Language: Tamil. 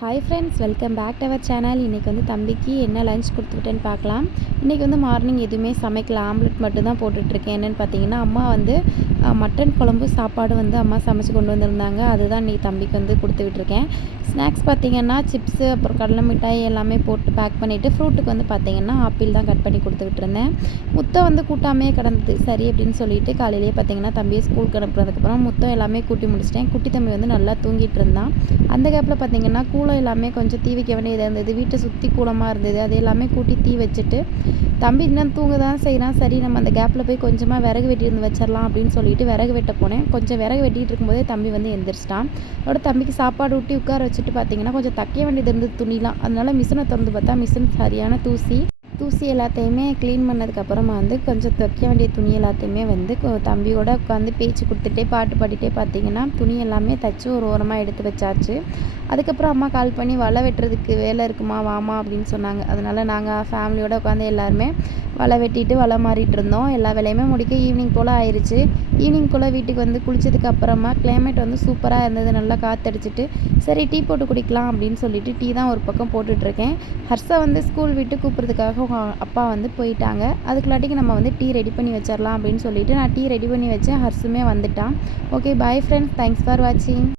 Hi friends, welcome back to our channel. இன்றைக்கி வந்து தம்பிக்கு என்ன லஞ்ச் கொடுத்துக்கிட்டேன்னு பார்க்கலாம். இன்றைக்கி வந்து மார்னிங் எதுவுமே சமைக்கல, ஆம்லெட் மட்டும் தான் போட்டுட்ருக்கேன். என்னென்னு பார்த்தீங்கன்னா, அம்மா வந்து மட்டன் குழம்பு சாப்பாடு வந்து அம்மா சமைச்சு கொண்டு வந்திருந்தாங்க. அதுதான் இன்றைக்கி தம்பிக்கு வந்து கொடுத்து விட்டுருக்கேன். ஸ்நாக்ஸ் பார்த்திங்கன்னா சிப்ஸு, அப்புறம் கடலை மிட்டாய் எல்லாமே போட்டு பேக் பண்ணிவிட்டு, ஃப்ரூட்டுக்கு வந்து பார்த்திங்கன்னா ஆப்பிள் தான் கட் பண்ணி கொடுத்து விட்டுருந்தேன். முட்டை வந்து கூட்டாமே கிடந்தது. சரி அப்படின்னு சொல்லிட்டு காலையிலேயே பார்த்திங்கன்னா தம்பியை ஸ்கூலுக்கு அனுப்புறதுக்கப்புறம் முட்டை எல்லாமே கூட்டி முடிச்சிட்டேன். குட்டி தம்பி வந்து நல்லா தூங்கிட்டு இருந்தான். அந்த கேப்பில் பார்த்திங்கன்னா கூளம் எல்லாமே கொஞ்சம் தீ வைக்க வேண்டியதாக இருந்தது. வீட்டை சுற்றி கூளமாக இருந்தது. அது எல்லாமே கூட்டி தீ வச்சுட்டு, தம்பி இன்னும் தூங்க தான் செய்கிறான். சரி, நம்ம அந்த கேப்பில் போய் கொஞ்சமாக விறகு வெட்டி இருந்து வச்சிடலாம் அப்படின்னு சொல்லிட்டு விறகு வெட்ட போனேன். கொஞ்சம் விறகு வெட்டிகிட்டு இருக்கும்போதே தம்பி வந்து எந்திரிச்சிட்டான். அதோட தம்பிக்கு சாப்பாடு ஊட்டி உட்கார வச்சுட்டு பார்த்திங்கன்னா கொஞ்சம் தைக்க வேண்டியது இருந்தது துணிலாம். அதனால மிஷினை திறந்து பார்த்தா மிஷின் சரியான தூசி எல்லாத்தையுமே க்ளீன் பண்ணதுக்கப்புறமா வந்து கொஞ்சம் தைக்க வேண்டிய துணி எல்லாத்தையுமே வந்து தம்பியோட உட்காந்து பேச்சு கொடுத்துட்டே பாட்டு பாடிட்டே பார்த்திங்கன்னா துணி எல்லாமே தைச்சி ஒரு ஓரமாக எடுத்து வச்சாச்சு. அதுக்கப்புறம் அம்மா கால் பண்ணி வலை வெட்டுறதுக்கு வேலை இருக்குமா வாமா அப்படின்னு சொன்னாங்க. அதனால் நாங்கள் ஃபேமிலியோடு உட்காந்து எல்லாருமே வலை வெட்டிட்டு வலை மாறிட்டு இருந்தோம். எல்லா வேலையுமே முடிக்க ஈவினிங் போல் ஆயிடுச்சு. ஈவினிங் போல் வீட்டுக்கு வந்து குளிச்சதுக்கு அப்புறமா கிளைமேட் வந்து சூப்பராக இருந்தது. நல்லா காற்றடிச்சிட்டு சரி டீ போட்டு குடிக்கலாம் அப்படின்னு சொல்லிட்டு டீ தான் ஒரு பக்கம் போட்டுட்ருக்கேன். ஹர்ஷா வந்து ஸ்கூல் விட்டு கூப்பிட்றதுக்காக அப்பா வந்து போயிட்டாங்க. அதுக்குள்ளாட்டிக்கு நம்ம வந்து டீ ரெடி பண்ணி வச்சிடலாம் அப்படின்னு சொல்லிட்டு நான் டீ ரெடி பண்ணி வச்சேன். ஹர்ஷுமே வந்துட்டான். Okay, bye friends, thanks for வாட்சிங்.